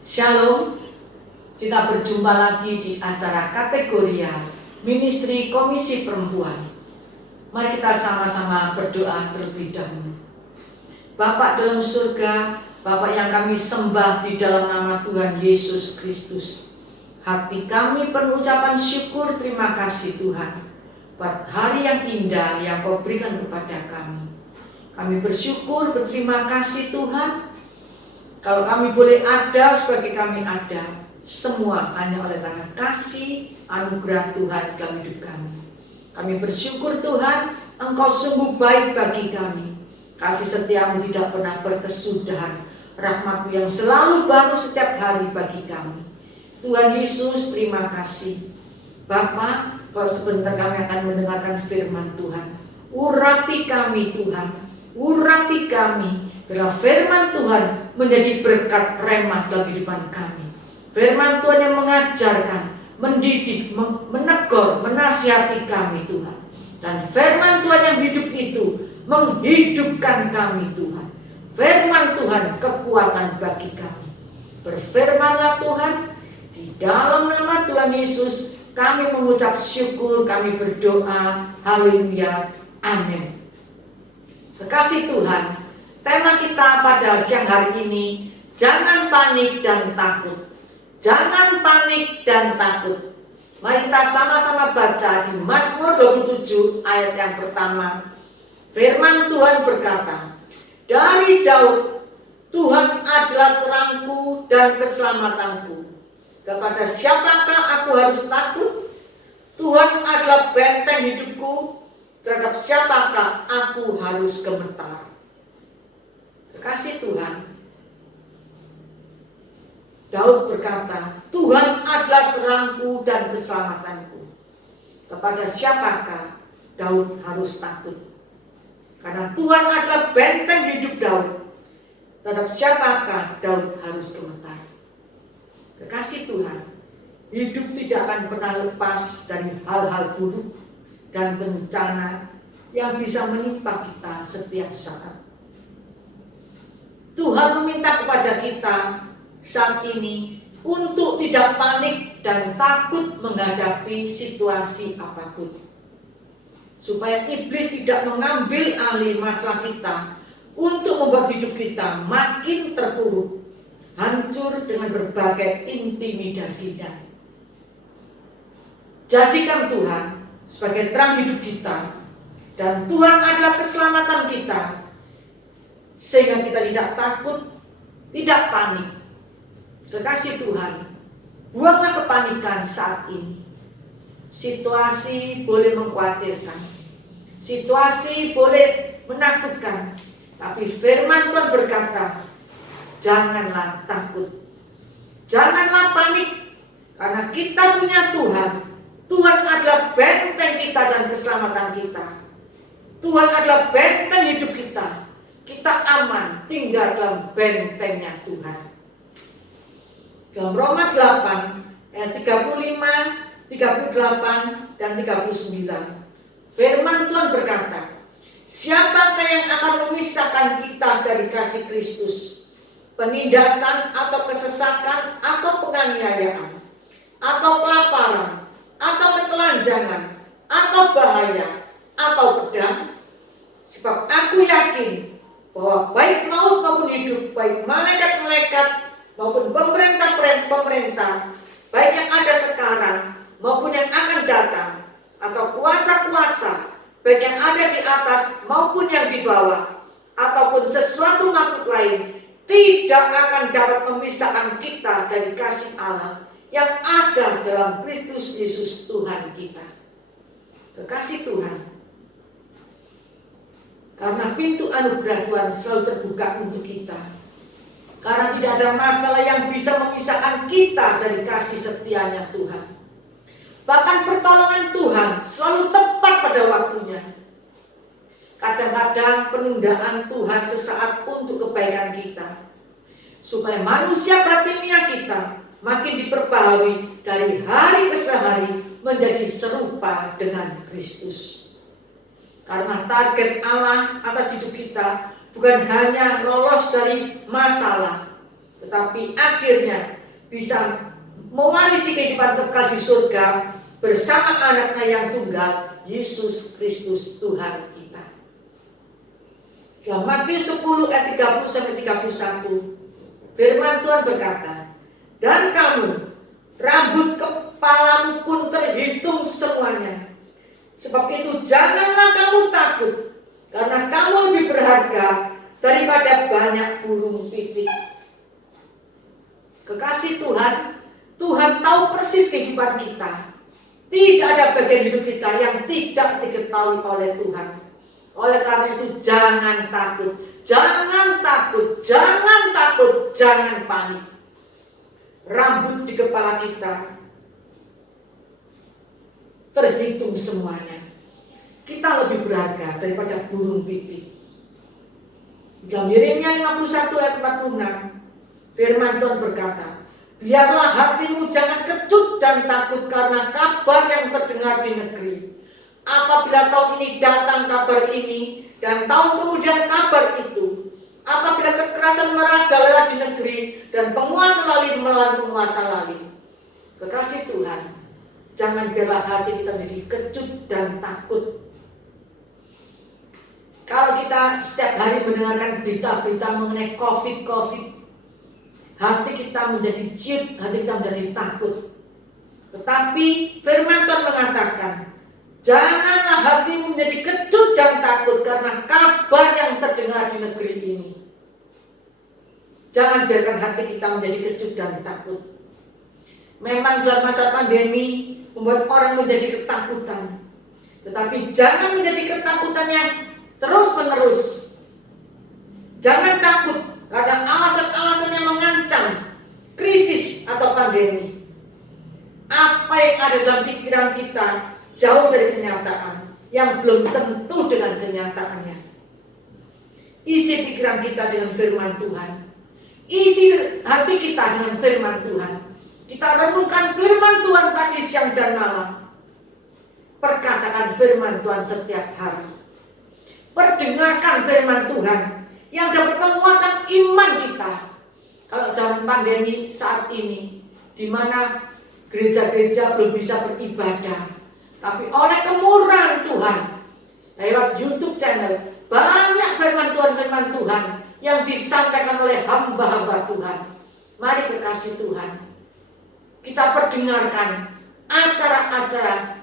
Shalom, kita berjumpa lagi di acara Kategoria Ministry Komisi Perempuan. Mari kita sama-sama berdoa terlebih dahulu. Bapa dalam surga, Bapa yang kami sembah di dalam nama Tuhan Yesus Kristus, hati kami penuh ucapan syukur terima kasih Tuhan buat hari yang indah yang Kau berikan kepada kami. Kami bersyukur, berterima kasih Tuhan. Kalau kami boleh ada sebagai kami ada, semua hanya oleh karena kasih anugerah Tuhan dalam hidup kami. Kami bersyukur Tuhan, Engkau sungguh baik bagi kami. Kasih setiamu tidak pernah berkesudahan, rahmat-Mu yang selalu baru setiap hari bagi kami. Tuhan Yesus, terima kasih. Bapa, kalau sebentar kami akan mendengarkan firman Tuhan, urapi kami Tuhan, urapi kami. Biarlah firman Tuhan menjadi berkat remah dalam kehidupan kami. Firman Tuhan yang mengajarkan, mendidik, menegur, menasihati kami Tuhan. Dan firman Tuhan yang hidup itu menghidupkan kami Tuhan. Firman Tuhan kekuatan bagi kami. Berfirmanlah Tuhan, di dalam nama Tuhan Yesus kami mengucap syukur, kami berdoa, haleluya, amin. Kekasih Tuhan, tema kita pada siang hari ini, jangan panik dan takut. Jangan panik dan takut. Mari kita sama-sama baca di Mazmur 27 ayat yang pertama. Firman Tuhan berkata, dari Daud, Tuhan adalah terangku dan keselamatanku. Kepada siapakah aku harus takut? Tuhan adalah benteng hidupku. Terhadap siapakah aku harus gemetar? Kasih Tuhan, Daud berkata, Tuhan adalah terangku dan keselamatanku. Kepada siapakah Daud harus takut? Karena Tuhan adalah benteng hidup Daud. Terhadap siapakah Daud harus gemetar? Kekasih Tuhan, hidup tidak akan pernah lepas dari hal-hal buruk dan bencana yang bisa menimpa kita setiap saat. Tuhan meminta kepada kita saat ini untuk tidak panik dan takut menghadapi situasi apapun. Supaya iblis tidak mengambil alih masalah kita untuk membuat hidup kita makin terpuruk, hancur dengan berbagai intimidasinya. Jadikan Tuhan sebagai terang hidup kita, dan Tuhan adalah keselamatan kita, sehingga kita tidak takut, tidak panik. Kekasih Tuhan, buanglah kepanikan saat ini. Situasi boleh mengkhawatirkan, situasi boleh menakutkan, tapi firman Tuhan berkata, janganlah takut, janganlah panik, karena kita punya Tuhan. Tuhan adalah benteng kita dan keselamatan kita. Tuhan adalah benteng hidup kita. Kita aman tinggal dalam bentengnya Tuhan. Dalam Roma 8 ayat 35, 38 dan 39. Firman Tuhan berkata, siapakah yang akan memisahkan kita dari kasih Kristus? Penindasan atau kesesakan atau penganiayaan atau kelaparan atau ketelanjangan atau bahaya atau pedang? Sebab aku yakin bahwa baik maut maupun hidup, baik malaikat-malaikat maupun pemerintah-pemerintah, baik yang ada sekarang maupun yang akan datang, atau kuasa-kuasa, baik yang ada di atas maupun yang di bawah, ataupun sesuatu makhluk lain, tidak akan dapat memisahkan kita dari kasih Allah yang ada dalam Kristus Yesus Tuhan kita. Kekasih Tuhan, karena pintu anugerah Tuhan selalu terbuka untuk kita. Karena tidak ada masalah yang bisa memisahkan kita dari kasih setianya Tuhan. Bahkan pertolongan Tuhan selalu tepat pada waktunya. Kadang-kadang penundaan Tuhan sesaat untuk kebaikan kita, supaya manusia batinnya kita makin diperbaharui dari hari ke hari menjadi serupa dengan Kristus. Karena target Allah atas hidup kita bukan hanya lolos dari masalah, tetapi akhirnya bisa mewarisi kehidupan kekal di surga bersama anaknya yang tunggal, Yesus Kristus Tuhan kita. Dalam Matius 10 ayat 30-31, firman Tuhan berkata, dan kamu, rambut kepalamu pun terhitung semuanya. Sebab itu janganlah kamu takut, karena kamu lebih berharga daripada banyak burung pipit. Kekasih Tuhan, Tuhan tahu persis kehidupan kita. Tidak ada bagian hidup kita yang tidak diketahui oleh Tuhan. Oleh karena itu jangan takut, jangan takut, jangan takut, jangan panik. Rambut di kepala kita terhitung semuanya. Kita lebih berharga daripada burung pipit. Dalam Yeremia 51 ayat 46, firman Tuhan berkata, biarlah hatimu jangan kecut dan takut karena kabar yang terdengar di negeri. Apabila tahun ini datang kabar ini, dan tahun kemudian kabar itu, apabila kekerasan merajalela di negeri, dan penguasa lain melawan penguasa lain. Kekasih Tuhan, jangan biarlah hati kita menjadi kecut dan takut. Kalau kita setiap hari mendengarkan berita-berita mengenai COVID, hati kita menjadi ciut, hati kita menjadi takut. Tetapi firman Tuhan mengatakan, janganlah hatimu menjadi kecut dan takut karena kabar yang terdengar di negeri ini. Jangan biarkan hati kita menjadi kecut dan takut. Memang dalam masa pandemi membuat orang menjadi ketakutan. Tetapi jangan menjadi ketakutan yang terus-menerus. Jangan takut karena alasan-alasan yang mengancam krisis atau pandemi. Apa yang ada dalam pikiran kita jauh dari kenyataan, yang belum tentu dengan kenyataannya. Isi pikiran kita dengan firman Tuhan. Isi hati kita dengan firman Tuhan. Kita renungkan firman Tuhan pagi, siang, dan malam. Perkatakan firman Tuhan setiap hari. Perdengarkan firman Tuhan yang dapat menguatkan iman kita. Kalau zaman pandemi saat ini, di mana gereja-gereja belum bisa beribadah, tapi oleh kemurahan Tuhan, lewat YouTube channel, banyak firman Tuhan yang disampaikan oleh hamba-hamba Tuhan. Mari kekasih Tuhan, kita perdengarkan acara-acara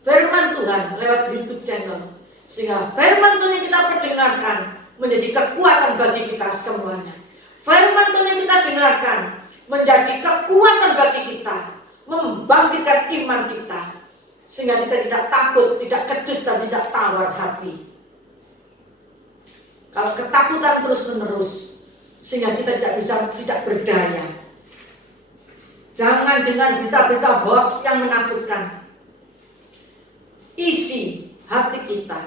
firman Tuhan lewat YouTube channel, sehingga firman Tuhan yang kita perdengarkan menjadi kekuatan bagi kita semuanya. Firman Tuhan yang kita dengarkan menjadi kekuatan bagi kita, membangkitkan iman kita, sehingga kita tidak takut, tidak kecut, dan tidak tawar hati. Kalau ketakutan terus-menerus, sehingga kita tidak berdaya. Jangan dengan berita-berita hoax yang menakutkan. Isi hati kita,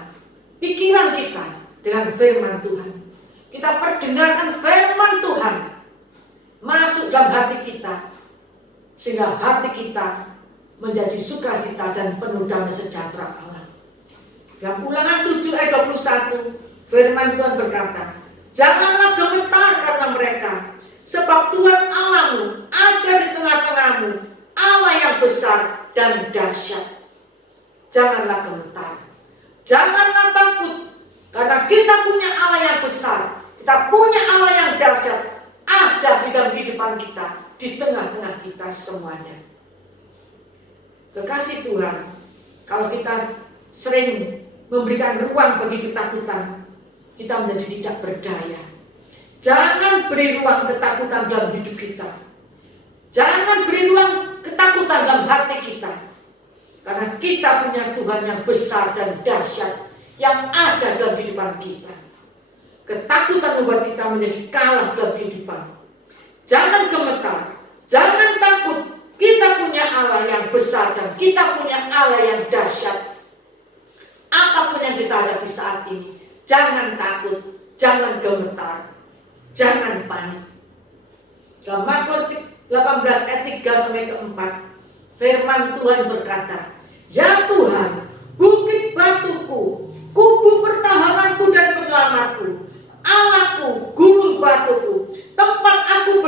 pikiran kita dengan firman Tuhan. Kita perdengarkan firman Tuhan masuk dalam hati kita, sehingga hati kita menjadi sukacita dan penuh damai sejahtera Allah. Dalam Ulangan 7 ayat 21, firman Tuhan berkata, janganlah gemetar karena mereka, sebab Tuhan Allahmu ada di tengah-tengahmu, Allah yang besar dan dahsyat. Janganlah gemetar, janganlah takut, karena kita punya Allah yang besar, kita punya Allah yang dahsyat, ada di dalam kehidupan kita, di tengah-tengah kita semuanya. Kekasih Tuhan, kalau kita sering memberikan ruang bagi ketakutan, kita menjadi tidak berdaya. Jangan beri ruang ketakutan dalam hidup kita. Jangan beri ruang ketakutan dalam hati kita. Karena kita punya Tuhan yang besar dan dahsyat yang ada dalam kehidupan kita. Ketakutan membuat kita menjadi kalah dalam kehidupan. Jangan gemetar, jangan takut. Kita punya Allah yang besar dan kita punya Allah yang dahsyat. Apapun yang kita hadapi saat ini, jangan takut, jangan gemetar, jangan panik. Dalam Mazmur 18 ayat 3-4, firman Tuhan berkata, ya Tuhan, bukit batuku, kubu pertahananku dan penyelamatku, Allahku, gunung batuku, tempat aku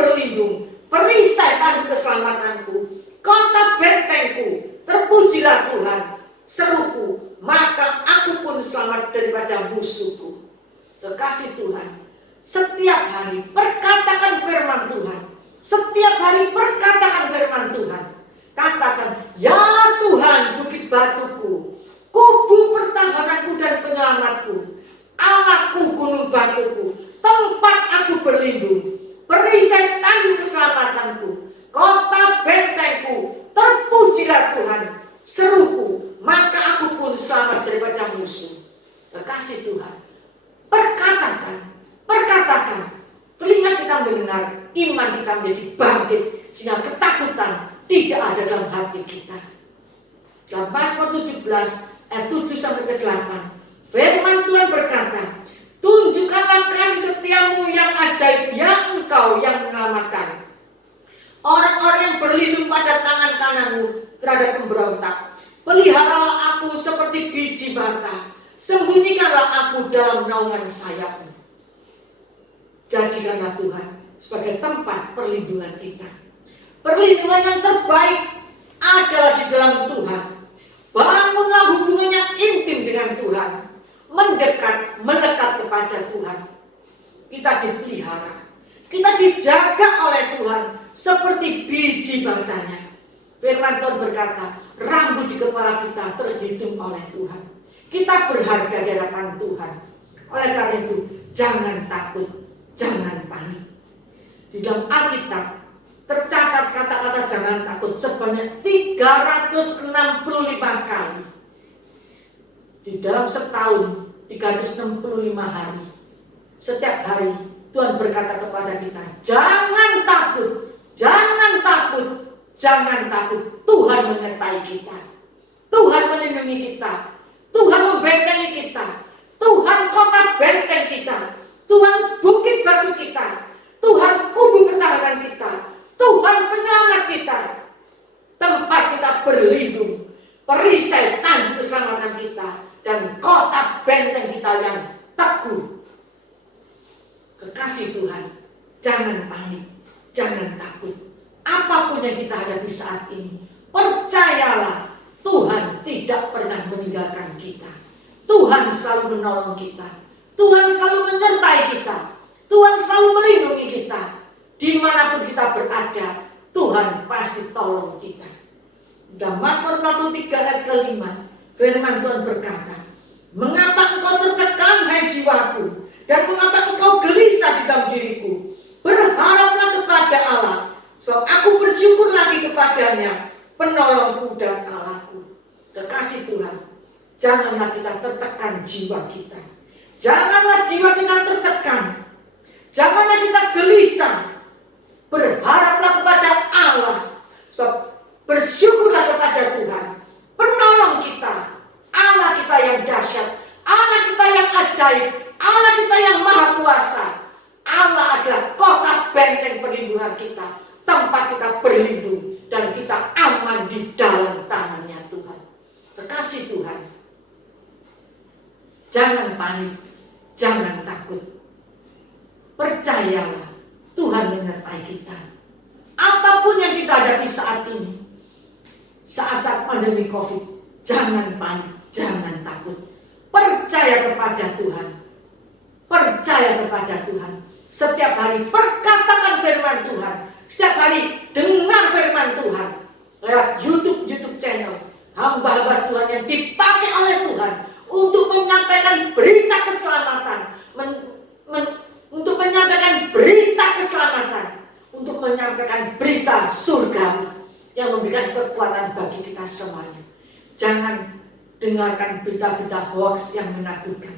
tanduk keselamatanku, kota bentengku. Terpujilah Tuhan, seruku, maka aku pun selamat daripada musuhku. Kekasih Tuhan, setiap hari perkatakan firman Tuhan. Setiap hari perkatakan firman Tuhan. Katakan, ya Tuhan, bukit batuku, kubu pertahananku dan penyelamatku, Allahku, gunung batuku, tempat aku berlindung, perisai tanduk keselamatanku, kota bentengku. Terpujilah Tuhan, seruku, maka aku pun selamat daripada musuh. Kekasih Tuhan, perkatakan. Telinga kita mendengar, iman kita menjadi bangkit, sehingga ketakutan tidak ada dalam hati kita. Dalam Mazmur 17 ayat 7-8, firman Tuhan berkata, tunjukkanlah kasih setiamu yang ajaib, ya Engkau yang menyelamatkan orang-orang yang berlindung pada tangan kananmu terhadap pemberontak. Peliharalah aku seperti biji bata, sembunyikanlah aku dalam naungan sayapmu. Jadikanlah Tuhan sebagai tempat perlindungan kita. Perlindungan yang terbaik adalah di dalam Tuhan. Bangunlah hubungan yang intim dengan Tuhan, melekat kepada Tuhan. Kita dipelihara, kita dijaga oleh Tuhan seperti biji batanya. Firman Tuhan berkata, rambut di kepala kita terhitung oleh Tuhan. Kita berharga di hadapan Tuhan. Oleh karena itu, jangan takut, jangan panik. Di dalam Alkitab tercatat kata-kata jangan takut sebanyak 365 kali. Di dalam setahun 365 hari. Setiap hari Tuhan berkata kepada kita, jangan takut, jangan takut, jangan takut. Tuhan menyertai kita, Tuhan melindungi kita, Tuhan membentengi kita, Tuhan kota benteng kita, Tuhan bukit batu kita, Tuhan kubu pertahanan kita, Tuhan penyelamat kita, tempat kita berlindung, perisai tanduk keselamatan kita, dan kota benteng kita yang teguh. Kekasih Tuhan, jangan panik, jangan takut. Apapun yang kita hadapi saat ini, percayalah Tuhan tidak pernah meninggalkan kita. Tuhan selalu menolong kita, Tuhan selalu menyertai kita, Tuhan selalu melindungi kita. Dimanapun kita berada, Tuhan pasti tolong kita. Dalam Mazmur 43 ayat ke-5, firman Tuhan berkata, mengapa engkau tertekan hai jiwaku, dan mengapa engkau gelisah di dalam diriku? Berharaplah kepada Allah, sebab aku bersyukur lagi kepadanya, penolongku dan Allahku. Kekasih Tuhan, janganlah kita tertekan jiwa kita. Janganlah jiwa kita tertekan. Janganlah kita gelisah. Berharaplah kepada Allah, sebab bersyukurlah kepada Tuhan, penolong kita, Allah kita yang dahsyat, Allah kita yang ajaib, Allah kita yang maha kuasa. Allah adalah kota benteng perlindungan kita, tempat kita berlindung, dan kita aman di dalam tangannya Tuhan. Kekasih Tuhan, jangan panik, jangan takut. Percayalah, Tuhan menyertai kita. Apapun yang kita hadapi saat ini, saat-saat pandemi COVID, jangan panik, jangan takut. Percaya kepada Tuhan. Percaya kepada Tuhan. Setiap hari perkatakan firman Tuhan. Setiap hari dengar firman Tuhan. Lewat YouTube channel. Hamba-hamba Tuhan yang dipakai oleh Tuhan untuk menyampaikan berita keselamatan. Untuk menyampaikan berita keselamatan. Untuk menyampaikan berita surga yang memberikan kekuatan bagi kita semuanya. Jangan dengarkan berita-berita hoax yang menakutkan,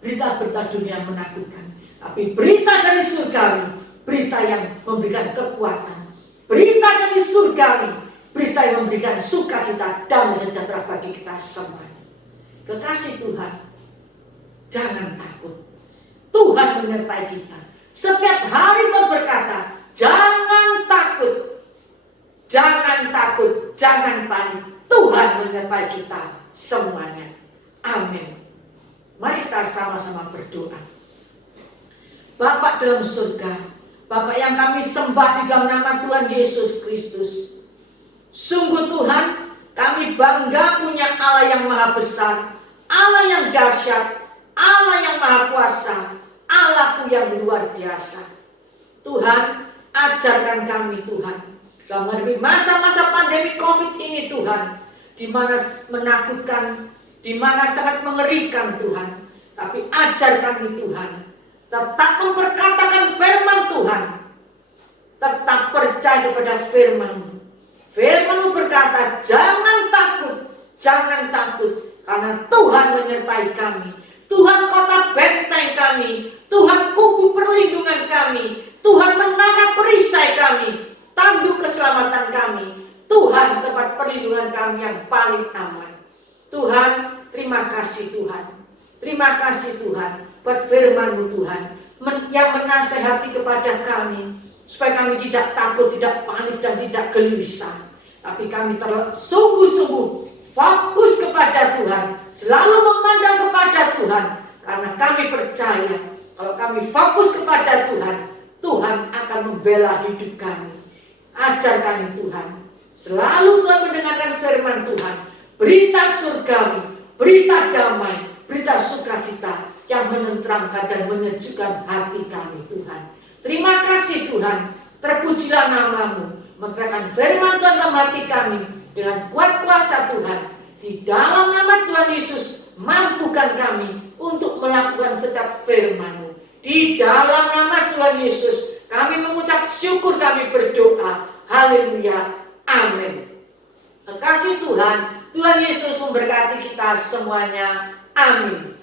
berita-berita dunia yang menakutkan, tapi berita dari surgawi, berita yang memberikan kekuatan, berita dari surgawi, berita yang memberikan sukacita, damai sejahtera bagi kita semuanya. Kekasih Tuhan, jangan takut. Tuhan menyertai kita. Setiap hari Tuhan berkata, jangan takut, jangan takut, jangan panik. Tuhan menyertai kita semuanya. Amin. Mari kita sama-sama berdoa. Bapa dalam surga, Bapa yang kami sembah di dalam nama Tuhan Yesus Kristus. Sungguh Tuhan, kami bangga punya Allah yang maha besar, Allah yang dahsyat, Allah yang maha kuasa, Allahku yang luar biasa. Tuhan, ajarkan kami Tuhan, dalam masa-masa pandemi COVID ini Tuhan, di mana menakutkan, di mana sangat mengerikan Tuhan. Tapi ajar kami Tuhan, tetap memperkatakan firman Tuhan, tetap percaya kepada firman-Mu. Firman-Mu berkata, jangan takut, karena Tuhan menyertai kami. Tuhan kota benteng kami, Tuhan kubu perlindungan kami, Tuhan menara perisai kami, tanduk keselamatan kami, Tuhan tempat perlindungan kami yang paling aman. Tuhan, terima kasih Tuhan. Terima kasih Tuhan buat firman-Mu Tuhan yang menasehati kepada kami supaya kami tidak takut, tidak panik dan tidak gelisah. Tapi kami sungguh-sungguh fokus kepada Tuhan, selalu memandang kepada Tuhan, karena kami percaya kalau kami fokus kepada Tuhan, Tuhan akan membela hidup kami. Ajar kami Tuhan, selalu Tuhan mendengarkan firman Tuhan, berita surgawi, berita damai, berita sukacita yang menenteramkan dan menyejukkan hati kami Tuhan. Terima kasih Tuhan, terpujilah nama-Mu, menerangkan firman Tuhan dalam hati kami dengan kuat kuasa Tuhan. Di dalam nama Tuhan Yesus, mampukan kami untuk melakukan setiap firman-Mu. Di dalam nama Tuhan Yesus, kami mengucap syukur, kami berdoa. Haleluya, amin. Terima kasih Tuhan, Tuhan Yesus memberkati kita semuanya. Amin.